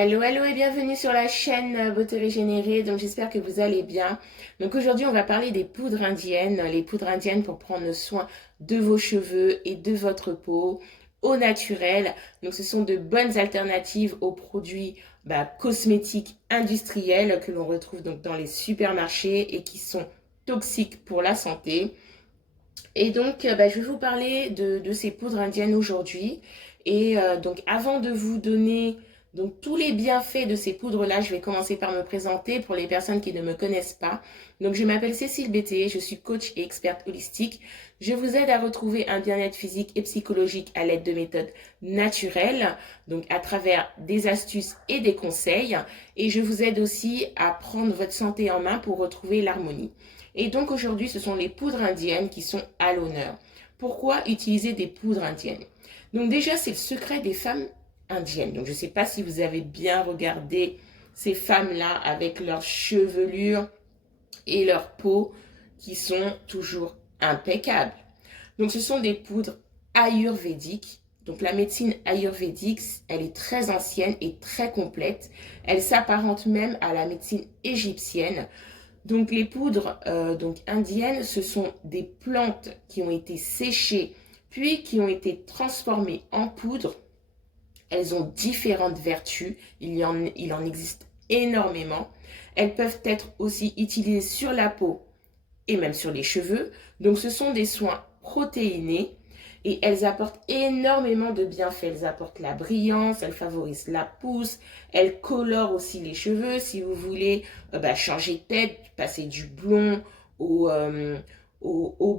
Hello, hello et bienvenue sur la chaîne Beauté Régénérée. Donc j'espère que vous allez bien. Donc aujourd'hui on va parler des poudres indiennes. Les poudres indiennes pour prendre soin de vos cheveux et de votre peau au naturel. Donc ce sont de bonnes alternatives aux produits cosmétiques industriels que l'on retrouve donc dans les supermarchés et qui sont toxiques pour la santé. Et donc je vais vous parler de ces poudres indiennes aujourd'hui. Et donc avant de vous donner donc tous les bienfaits de ces poudres-là, je vais commencer par me présenter pour les personnes qui ne me connaissent pas. Donc je m'appelle Cécile Bété, je suis coach et experte holistique. Je vous aide à retrouver un bien-être physique et psychologique à l'aide de méthodes naturelles, donc à travers des astuces et des conseils. Et je vous aide aussi à prendre votre santé en main pour retrouver l'harmonie. Et donc aujourd'hui, ce sont les poudres indiennes qui sont à l'honneur. Pourquoi utiliser des poudres indiennes? Donc déjà, c'est le secret des femmes indiennes. Donc je ne sais pas si vous avez bien regardé ces femmes-là avec leur chevelure et leur peau qui sont toujours impeccables. Donc ce sont des poudres ayurvédiques. Donc la médecine ayurvédique, elle est très ancienne et très complète. Elle s'apparente même à la médecine égyptienne. Donc les poudres indiennes, ce sont des plantes qui ont été séchées puis qui ont été transformées en poudre. Elles ont différentes vertus, il en existe énormément. Elles peuvent être aussi utilisées sur la peau et même sur les cheveux. Donc ce sont des soins protéinés et elles apportent énormément de bienfaits. Elles apportent la brillance, elles favorisent la pousse, elles colorent aussi les cheveux. Si vous voulez changer de tête, passer du blond au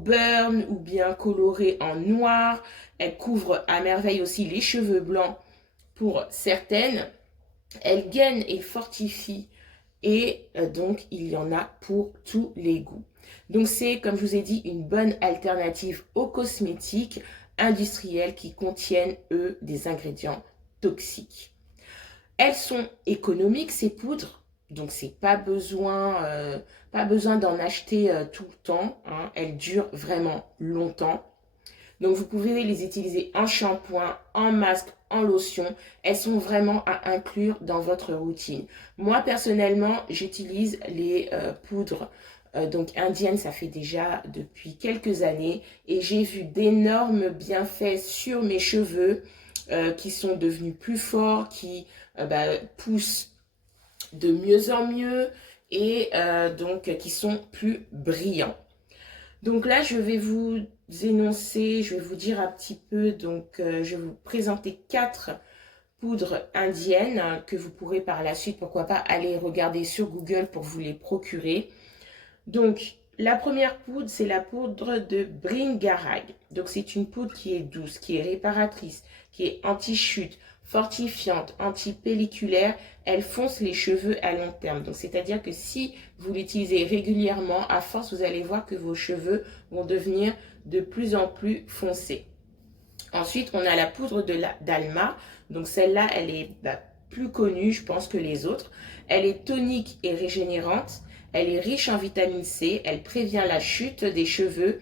burn ou bien colorer en noir. Elles couvrent à merveille aussi les cheveux blancs pour certaines. Elles gainent et fortifient et donc il y en a pour tous les goûts. Donc c'est, comme je vous ai dit, une bonne alternative aux cosmétiques industriels qui contiennent, eux, des ingrédients toxiques. Elles sont économiques, ces poudres, donc c'est pas besoin d'en acheter tout le temps, hein. Elles durent vraiment longtemps. Donc vous pouvez les utiliser en shampoing, en masque, en lotion. Elles sont vraiment à inclure dans votre routine. Moi personnellement, j'utilise les poudres indiennes, ça fait déjà depuis quelques années et j'ai vu d'énormes bienfaits sur mes cheveux qui sont devenus plus forts, qui poussent de mieux en mieux et qui sont plus brillants. Donc là, je vais vous énoncer, je vais vous dire un petit peu, je vais vous présenter 4 poudres indiennes que vous pourrez par la suite, pourquoi pas, aller regarder sur Google pour vous les procurer. Donc, la première poudre, c'est la poudre de Bringarag. Donc, c'est une poudre qui est douce, qui est réparatrice, qui est anti-chute, fortifiante, anti-pelliculaire. Elle fonce les cheveux à long terme. Donc, c'est-à-dire que si vous l'utilisez régulièrement, à force, vous allez voir que vos cheveux vont devenir de plus en plus foncés. Ensuite, on a la poudre d'Alma. Donc, celle-là, elle est plus connue, je pense, que les autres. Elle est tonique et régénérante. Elle est riche en vitamine C. Elle prévient la chute des cheveux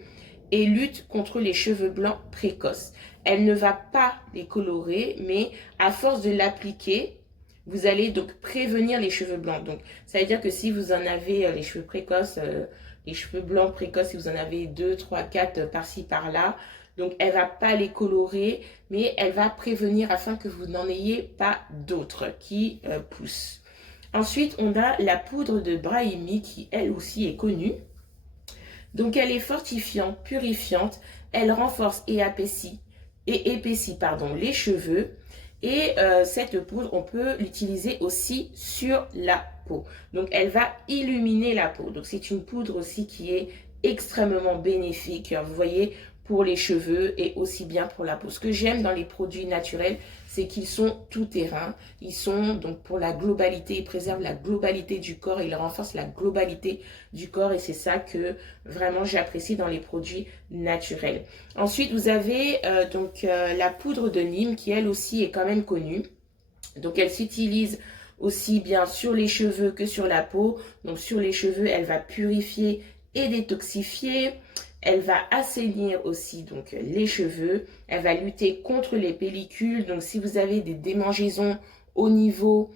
et lutte contre les cheveux blancs précoces. Elle ne va pas les colorer, mais à force de l'appliquer, vous allez donc prévenir les cheveux blancs. Donc, ça veut dire que si vous en avez les cheveux précoces, les cheveux blancs précoces, si vous en avez 2, 3, 4 par-ci, par-là, donc elle va pas les colorer, mais elle va prévenir afin que vous n'en ayez pas d'autres qui poussent. Ensuite, on a la poudre de Brahimi qui, elle aussi, est connue. Donc, elle est fortifiante, purifiante. Elle renforce et épaissit les cheveux. Et cette poudre, on peut l'utiliser aussi sur la peau. Donc, elle va illuminer la peau. Donc, c'est une poudre aussi qui est extrêmement bénéfique. Vous voyez, pour les cheveux et aussi bien pour la peau. Ce que j'aime dans les produits naturels, c'est qu'ils sont tout terrain. Ils sont donc pour la globalité, ils préservent la globalité du corps, ils renforcent la globalité du corps et c'est ça que vraiment j'apprécie dans les produits naturels. Ensuite, vous avez la poudre de Nîmes qui elle aussi est quand même connue. Donc elle s'utilise aussi bien sur les cheveux que sur la peau. Donc sur les cheveux, elle va purifier et détoxifier. Elle va assainir aussi donc les cheveux. Elle va lutter contre les pellicules. Donc si vous avez des démangeaisons au niveau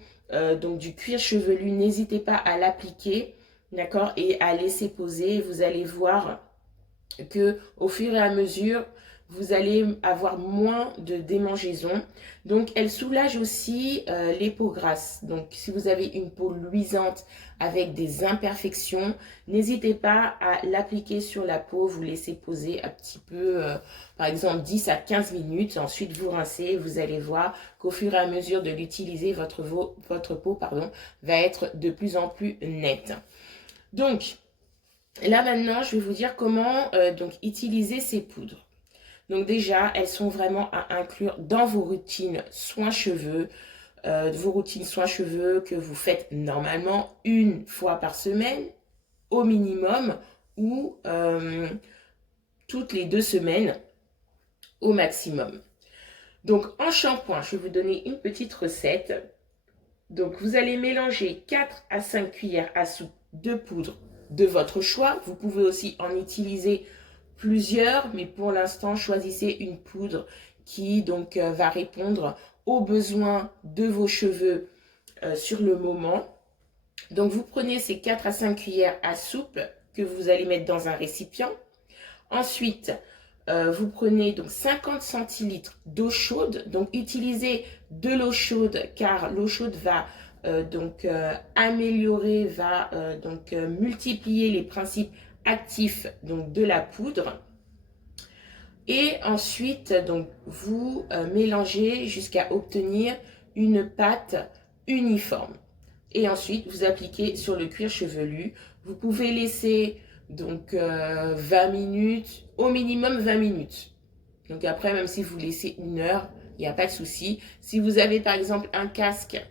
donc du cuir chevelu, n'hésitez pas à l'appliquer, d'accord, et à laisser poser. Vous allez voir que au fur et à mesure, vous allez avoir moins de démangeaisons. Donc, elle soulage aussi les peaux grasses. Donc, si vous avez une peau luisante avec des imperfections, n'hésitez pas à l'appliquer sur la peau. Vous laissez poser un petit peu, par exemple 10 à 15 minutes. Ensuite, vous rincez. Vous allez voir qu'au fur et à mesure de l'utiliser, votre peau va être de plus en plus nette. Donc, là maintenant, je vais vous dire comment donc utiliser ces poudres. Donc déjà, elles sont vraiment à inclure dans vos routines soins cheveux, que vous faites normalement une fois par semaine au minimum ou toutes les 2 semaines au maximum. Donc en shampoing, je vais vous donner une petite recette. Donc vous allez mélanger 4 à 5 cuillères à soupe de poudre de votre choix. Vous pouvez aussi en utiliser plusieurs, mais pour l'instant, choisissez une poudre qui donc va répondre aux besoins de vos cheveux sur le moment. Donc, vous prenez ces 4 à 5 cuillères à soupe que vous allez mettre dans un récipient. Ensuite, vous prenez donc 50 centilitres d'eau chaude. Donc, utilisez de l'eau chaude car l'eau chaude va améliorer, multiplier les principes actifs donc de la poudre. Et ensuite, donc, vous mélangez jusqu'à obtenir une pâte uniforme. Et ensuite, vous appliquez sur le cuir chevelu. Vous pouvez laisser donc 20 minutes, au minimum 20 minutes. Donc après, même si vous laissez 1 heure, il n'y a pas de souci. Si vous avez par exemple un casque,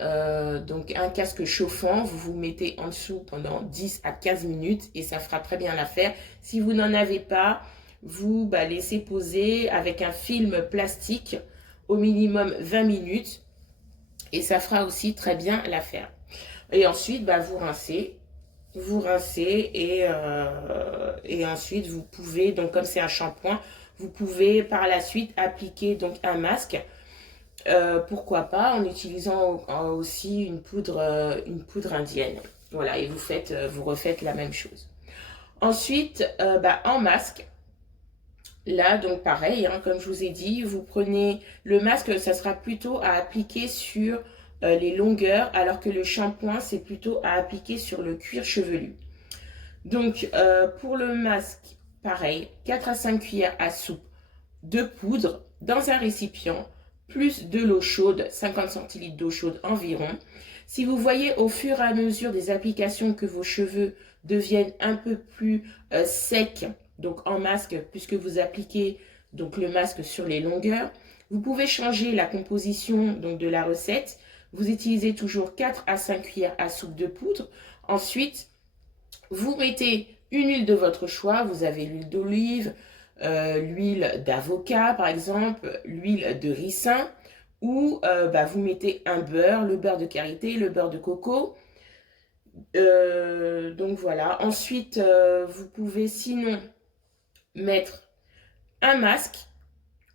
un casque chauffant, vous vous mettez en dessous pendant 10 à 15 minutes et ça fera très bien l'affaire. Si vous n'en avez pas, vous laissez poser avec un film plastique au minimum 20 minutes et ça fera aussi très bien l'affaire. Et ensuite, vous rincez. Vous rincez et ensuite vous pouvez, donc comme c'est un shampoing, vous pouvez par la suite appliquer donc un masque. Pourquoi pas en utilisant aussi une poudre indienne. Voilà, et vous refaites la même chose. Ensuite, en masque, là, donc pareil, comme je vous ai dit, vous prenez le masque, ça sera plutôt à appliquer sur les longueurs, alors que le shampoing, c'est plutôt à appliquer sur le cuir chevelu. Donc, pour le masque, pareil, 4 à 5 cuillères à soupe de poudre dans un récipient, plus de l'eau chaude, 50 centilitres d'eau chaude environ. Si vous voyez au fur et à mesure des applications que vos cheveux deviennent un peu plus secs, donc en masque, puisque vous appliquez donc le masque sur les longueurs, vous pouvez changer la composition donc de la recette. Vous utilisez toujours 4 à 5 cuillères à soupe de poudre. Ensuite, vous mettez une huile de votre choix. Vous avez l'huile d'olive, l'huile d'avocat par exemple, l'huile de ricin, ou vous mettez un beurre, le beurre de karité, le beurre de coco. Donc voilà. Ensuite, vous pouvez sinon mettre un masque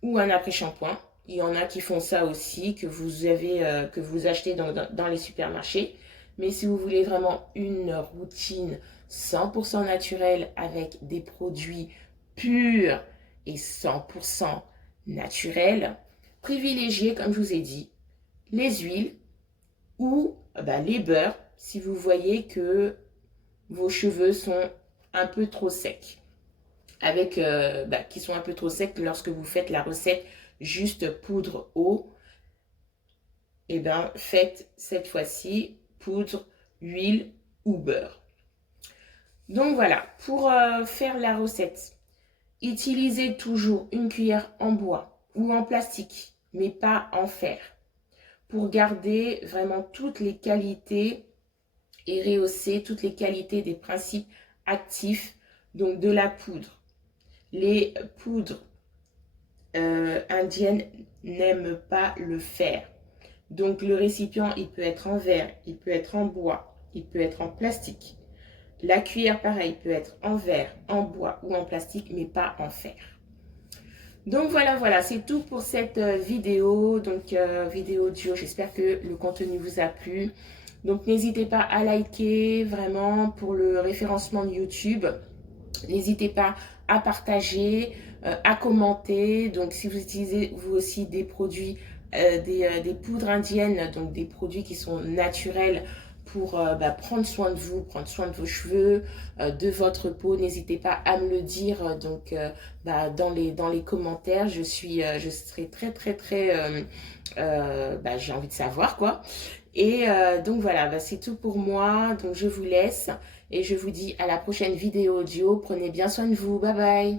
ou un après-shampoing. Il y en a qui font ça aussi, que vous achetez dans les supermarchés. Mais si vous voulez vraiment une routine 100% naturelle avec des produits purs et 100% naturels, privilégiez, comme je vous ai dit, les huiles ou les beurres si vous voyez que vos cheveux sont un peu trop secs. Qui sont un peu trop secs lorsque vous faites la recette juste poudre eau. Et faites cette fois-ci poudre, huile ou beurre. Donc voilà, pour faire la recette, utilisez toujours une cuillère en bois ou en plastique, mais pas en fer, pour garder vraiment toutes les qualités et rehausser toutes les qualités des principes actifs donc de la poudre. Les poudres indiennes n'aiment pas le fer. Donc le récipient, il peut être en verre, il peut être en bois, il peut être en plastique. La cuillère, pareil, peut être en verre, en bois ou en plastique, mais pas en fer. Donc voilà, c'est tout pour cette vidéo. Donc vidéo audio, j'espère que le contenu vous a plu. Donc n'hésitez pas à liker vraiment pour le référencement de YouTube. N'hésitez pas à partager, à commenter. Donc si vous utilisez vous aussi des produits, des poudres indiennes, donc des produits qui sont naturels pour prendre soin de vous, prendre soin de vos cheveux, de votre peau, n'hésitez pas à me le dire dans les commentaires. Je serai très, j'ai envie de savoir quoi. Et donc voilà, c'est tout pour moi. Donc je vous laisse et je vous dis à la prochaine vidéo audio. Prenez bien soin de vous. Bye bye.